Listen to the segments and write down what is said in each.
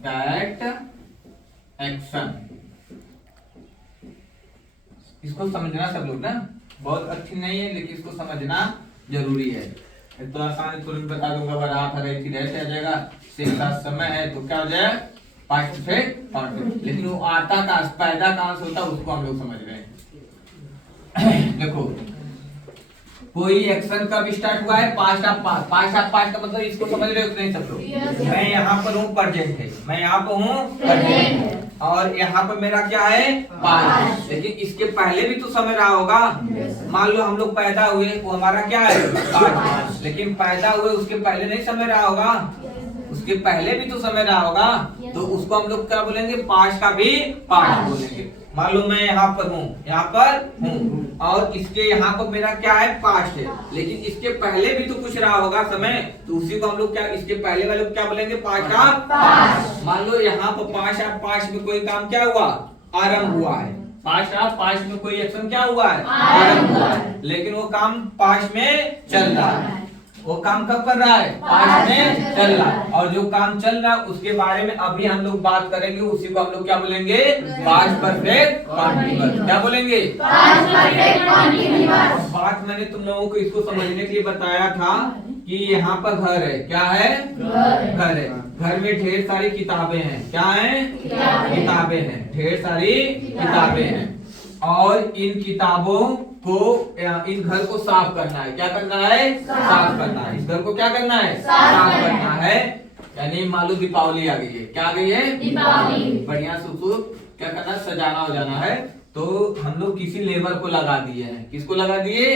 That action. इसको समझना सब लोग ना, बहुत अच्छी नहीं है लेकिन इसको समझना जरूरी है। तो आसानी तुरंत बता दूंगा, अगर आप रहती रहते आ जाएगा, सेम का समय है तो क्या हो जाए पास्ट परफेक्ट परफेक्ट। लेकिन वो आता का पैदा कहां से होता है उसको हम लोग समझ रहे हैं। देखो कोई एक्शन कब स्टार्ट हुआ है, past of past. Past of past का मतलब इसको समझ रहे हो कि नहीं सब लोग? मैं यहाँ पर हूँ प्रेजेंट है, मैं यहाँ पर हूँ प्रेजेंट, और यहाँ पर मेरा क्या है पास्ट। लेकिन इसके पहले भी तो समय रहा होगा। मान लो हम लोग पैदा हुए, वो हमारा क्या है पास्ट। लेकिन पैदा हुए उसके पहले नहीं समय रहा होगा, उसके पहले भी तो समय रहा होगा। तो उसको हम लोग क्या बोलेंगे, पास्ट का भी पास्ट बोलेंगे। मान लो मैं यहाँ पर हूँ, यहाँ पर हूँ, और इसके यहाँ पर मेरा क्या है पास्ट है, लेकिन इसके पहले भी तो कुछ रहा होगा समय, तो उसी को हम लोग क्या, इसके पहले वाले को क्या बोलेंगे, पास्ट का पास्ट। मान लो यहाँ पर पास्ट ऑफ पास्ट में कोई काम क्या हुआ, आरंभ हुआ है। पास्ट ऑफ पास्ट में कोई एक्शन क्या हुआ है, आरंभ हुआ है, लेकिन वो काम पास्ट में चल रहा है। वो काम कब कर रहा है, पास्ट में चल रहा है। और जो काम चल रहा है उसके बारे में अभी हम लोग बात करेंगे, उसी को हम लोग क्या बोलेंगे, पास्ट परफेक्ट कॉन्टिन्यूअस। क्या बोलेंगे, पास्ट परफेक्ट कॉन्टिन्यूअस। बात मैंने तुम लोगों को इसको समझने के लिए बताया था कि यहाँ पर घर है, क्या है, घर है। घर में ढेर सारी किताबें हैं, क्या है, किताबें हैं, ढेर सारी किताबें हैं। और इन किताबों को, इन घर को साफ करना है। क्या करना है, साफ करना है। इस घर को क्या करना है, साफ करना है। यानी मान लो दीपावली आ गई है, क्या आ गई है, दीपावली। बढ़िया सुख क्या करना है, सजाना हो जाना है। तो हम लोग किसी लेबर को लगा दिए हैं, किसको लगा दिए,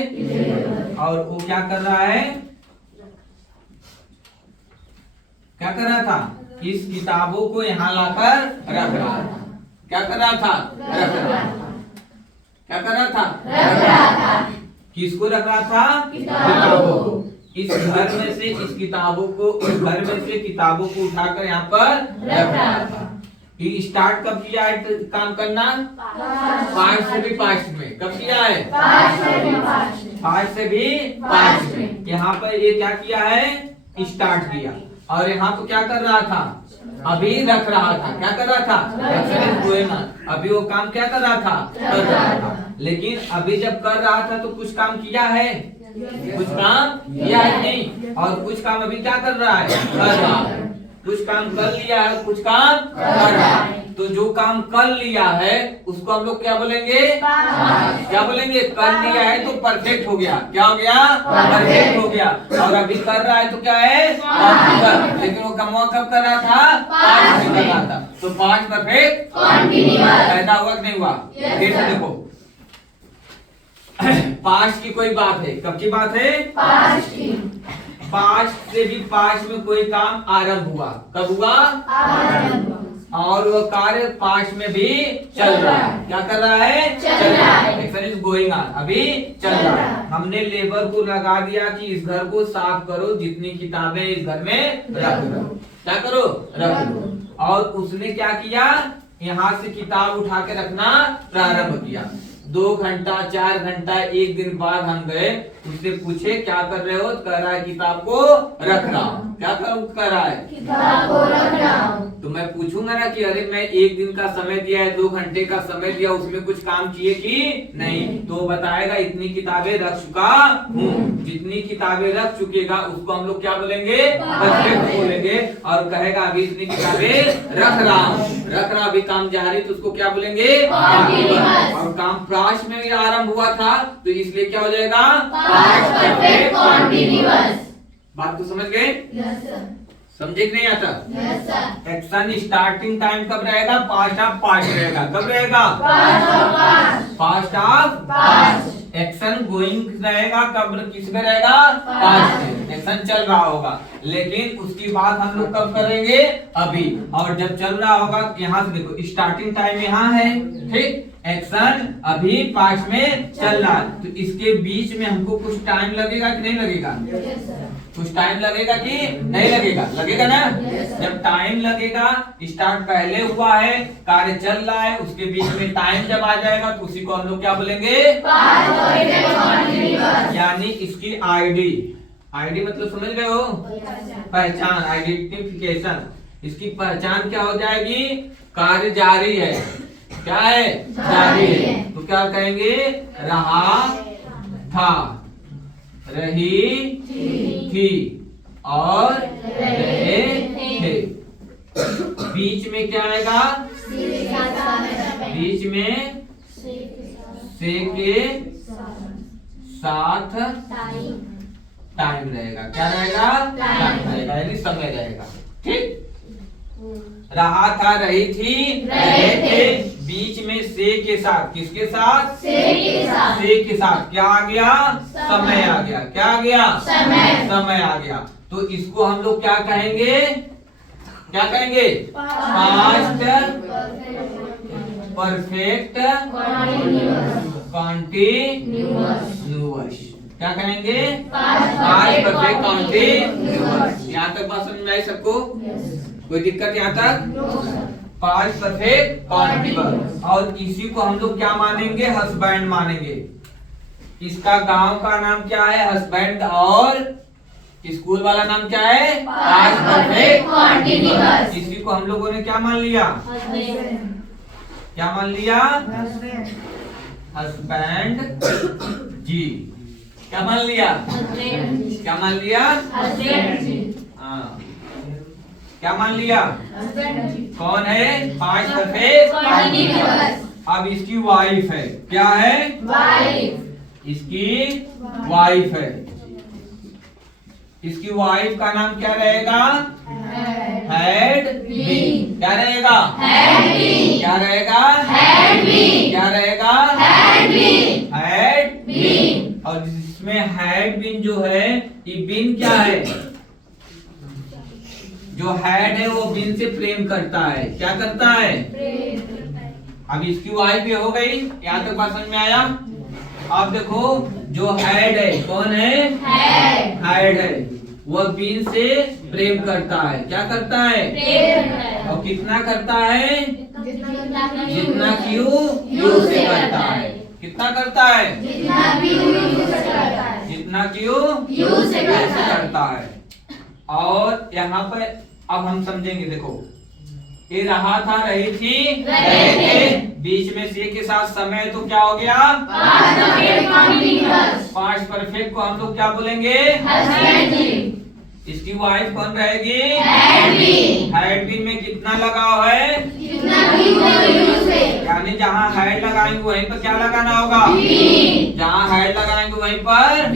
और वो क्या कर रहा है, क्या कर रहा था, इस किताबों को यहाँ लाकर रख रहा था। क्या कर रहा था, रख रहा था। क्या कर रहा था, रख रहा था। किसको रख रहा था, किताबों को। इस घर में से इस किताबों को, इस घर में से किताबों को उठाकर यहाँ पर रख रहा था। ये स्टार्ट कब किया है काम करना, पास्ट से भी पास्ट में। कब किया है, पास्ट से भी पास्ट में। यहाँ पर ये क्या किया है, स्टार्ट किया। और यहाँ तो क्या कर रहा था, अभी रख रहा था। क्या कर रहा था, अभी वो काम क्या कर रहा था, कर रहा था। लेकिन अभी जब कर रहा था तो कुछ काम किया है, कुछ काम किया है नहीं, और कुछ काम अभी क्या कर रहा है, कर रहा है। कुछ काम कर लिया है, कुछ काम कर रहा है। तो जो काम कर लिया है उसको हम लोग क्या बोलेंगे, क्या बोलेंगे, कर लिया है तो परफेक्ट हो गया। क्या हो गया, परफेक्ट हो गया। और अभी कर रहा है तो क्या है, लेकिन वो काम कब कर रहा था, पास्ट में कर रहा था। तो पास्ट परफेक्ट पैदा हुआ कि नहीं हुआ, फिर से देखो। पास्ट की कोई बात है, कब की बात है, पास्ट की। पास्ट से भी पास्ट में कोई काम आरंभ हुआ, कब हुआ, आरंभ। और वो कार्य पास्ट में भी चल रहा है। क्या कर रहा है, चल रहा है। एक्शन इज गोइंग ऑन, अभी चल रहा है। हमने लेबर को लगा दिया कि इस घर को साफ करो, जितनी किताबें इस घर में रख दो। क्या करो, रख दो। और उसने क्या किया, यहाँ से किताब उठा के रखना प्रारंभ किया। 2 घंटा 4 घंटा 1 दिन बाद हम गए, उससे पूछे क्या कर रहे हो, कह रहा है किताब को रख रहा हूँ। क्या कर रहा है, किताब को रख रहा हूँ। तो मैं पूछूंगा ना कि अरे मैं 1 दिन का समय दिया है, 2 घंटे का समय दिया, उसमें कुछ काम किए कि नहीं, तो बताएगा इतनी किताबें रख चुका हूँ। जितनी किताबें रख चुकेगा उसको हम लोग क्या बोलेंगे, परफेक्ट बोलेंगे। और कहेगा अभी इतनी किताबें रख रहा हूँ, रख रहा, अभी काम जारी, तो उसको क्या बोलेंगे, और काम पास्ट में भी आरंभ हुआ था तो इसलिए क्या हो जाएगा, पास्ट परफेक्ट कॉन्टिन्यूअस। बात को समझ गए, समझे कि नहीं आता, एक्शन स्टार्टिंग टाइम कब रहेगा, पास्ट ऑफ पास्ट रहेगा। कब रहेगा, past of past. Action going रहेगा कब, किस में रहेगा, पास्ट में। एक्शन चल रहा होगा, लेकिन उसकी बात हम लोग कब करेंगे, अभी। और जब चल रहा होगा यहाँ से देखो, स्टार्टिंग टाइम यहाँ है, ठीक। एक्शन अभी पास्ट में चल रहा है, तो इसके बीच में हमको कुछ टाइम लगेगा कि नहीं लगेगा, कुछ टाइम लगेगा कि नहीं लगेगा, लगेगा ना। जब टाइम लगेगा, स्टार्ट पहले हुआ है, कार्य चल रहा है, उसके बीच में टाइम जब आ जाएगा तो उसी को हम लोग क्या बोलेंगे, यानी इसकी आईडी। आईडी मतलब समझ रहे हो, पहचान, आइडेंटिफिकेशन। इसकी पहचान क्या हो जाएगी? कार्य जारी है। क्या है? जारी है। तो क्या कहेंगे? रहा था, रही थी और रहे थे। बीच में क्या आएगा? बीच में से के साथ टाइम रहेगा। क्या रहेगा? टाइम रहेगा, यानी समय रहेगा। ठीक। रहा था, रही थी, रहे थे। बीच में से के साथ, किसके साथ? से के साथ क्या आ गया? समय आ गया। क्या आ गया? समय आ गया। तो इसको हम लोग क्या कहेंगे? क्या कहेंगे? Past perfect continuous. क्या कहेंगे? Past perfect continuous. यहाँ तक बात समझ में आई सबको? कोई दिक्कत यहाँ तक? Past perfect continuous. और इसी को हम लोग क्या मानेंगे? हस्बैंड मानेंगे। इसका गांव का नाम क्या है? हस्बैंड। और स्कूल वाला नाम क्या है? Past perfect continuous. इसी को हम लोगों ने क्या मान लिया? क्या मान लिया? हस्बैंड जी। क्या मान लिया? क्या मान लिया? हाँ, क्या मान लिया? कौन है? Past perfect continuous. अब इसकी वाइफ है। क्या है? वाइफ। इसकी वाइफ है। इसकी वाइफ का नाम क्या रहेगा? Had been. क्या रहेगा? Had been. क्या रहेगा? Had been. क्या रहेगा? Had been. Had been. और इसमें हैड बीन जो है, ये बीन क्या है? जो हैड है वो बीन से प्रेम करता है। क्या करता है? अब इसकी वाइफ भी हो गई। यहाँ तक बात समझ में आया? आप देखो, जो हैड है, कौन है? हैड है। वह बीन से प्रेम करता है। क्या करता है? प्रेम। और कितना करता है? जितना क्यू यू से करता है। कितना करता है? जितना क्यू यू से करता है। और यहाँ पर अब हम समझेंगे। देखो, ये रहा था, रही थी, रहे थे। बीच में से के साथ समय, तो क्या हो गया? पास्ट परफेक्ट को हम लोग क्या बोलेंगे? इसकी वाइफ कौन रहेगी? हैड बीन में कितना लगाव है? यानी जहाँ हैड लगाएंगे वहीं पर क्या लगाना होगा? जहाँ हैड लगाएंगे वहीं पर,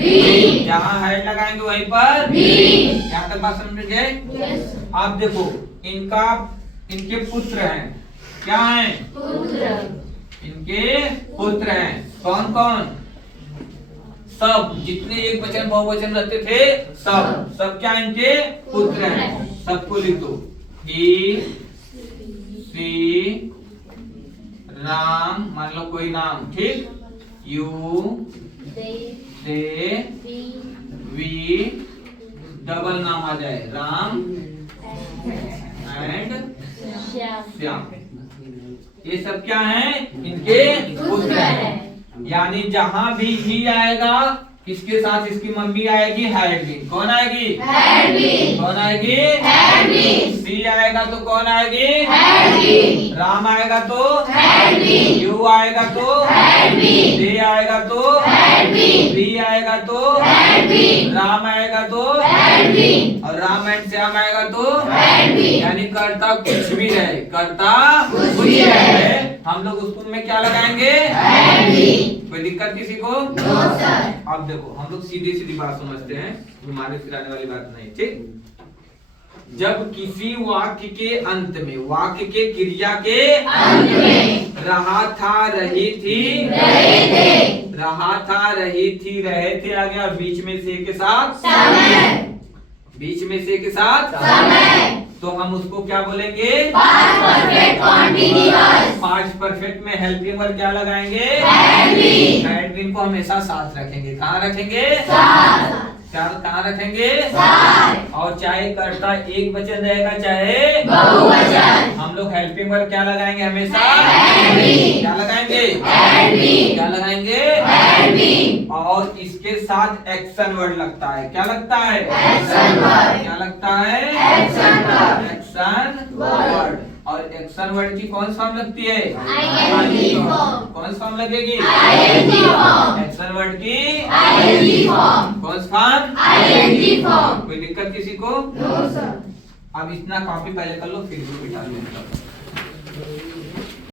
जहाँ हैड लगाएंगे वहीं पर। यहाँ तक बात समझ गए? आप देखो, इनके पुत्र हैं। क्या हैं? इनके पुत्र हैं। कौन कौन? सब। जितने एक वचन बहुवचन रहते थे, सब क्या इनके पुत्र हैं। सबको लिख दो। ही, सी, राम, मान लो कोई नाम। ठीक। यू, दे, वी, डबल नाम आ जाए, राम एंड श्याम। ये सब क्या है? इनके पुत्र हैं। यानी जहां भी ही आएगा, किसके साथ इसकी मम्मी आएगी? Had been. कौन आएगी? Had been. कौन आएगी? Had been. सी आएगा तो कौन आएगी? Had been. राम आएगा तो हैड बीन। यू आएगा तो हैड बीन। दे आएगा तो हैड बीन। वी आएगा तो हैड बीन। राम आएगा तो हैड बीन। और राम एंड श्याम आएगा तो हैड बीन। यानी कर्ता कुछ भी रहे, कर्ता कुछ भी रहे, हम लोग उसको में क्या लगाएंगे? Had been. कोई दिक्कत किसी को? No sir. अब देखो, हम लोग सीधी सीधी बात समझते हैं, घुमाने फिराने वाली बात नहीं। ठीक। जब किसी वाक्य के अंत में, वाक्य के क्रिया के अंत में रहा था, रही थी, रहे थे, रहा था, रही थी, रहे थे आ गया। बीच में से के साथ समय, बीच में से के साथ समय, तो हम उसको क्या बोलेंगे? Past perfect continuous. Past perfect में हेल्पिंग वर्ब क्या लगाएंगे? Had been. हैड बीन को हमेशा साथ रखेंगे। कहाँ रखेंगे? साथ। कहाँ रखेंगे? साथ। और चाहे कर्ता एक वचन रहेगा, चाहे बहुवचन, हम लोग हेल्पिंग पर क्या लगाएंगे हमेशा? क्या लगाएंगे? क्या लगाएंगे? और इसके साथ एक्शन वर्ड लगता है। क्या लगता है? क्या लगता है? Action word. और एक्शन वर्ड की कौन सी फॉर्म लगती है? कौन सी फॉर्म लगेगी? एक्शन वर्ड की कौन सी फॉर्म? कोई दिक्कत किसी को? अब इतना कॉपी पहले कर लो, फिर बिठा लो।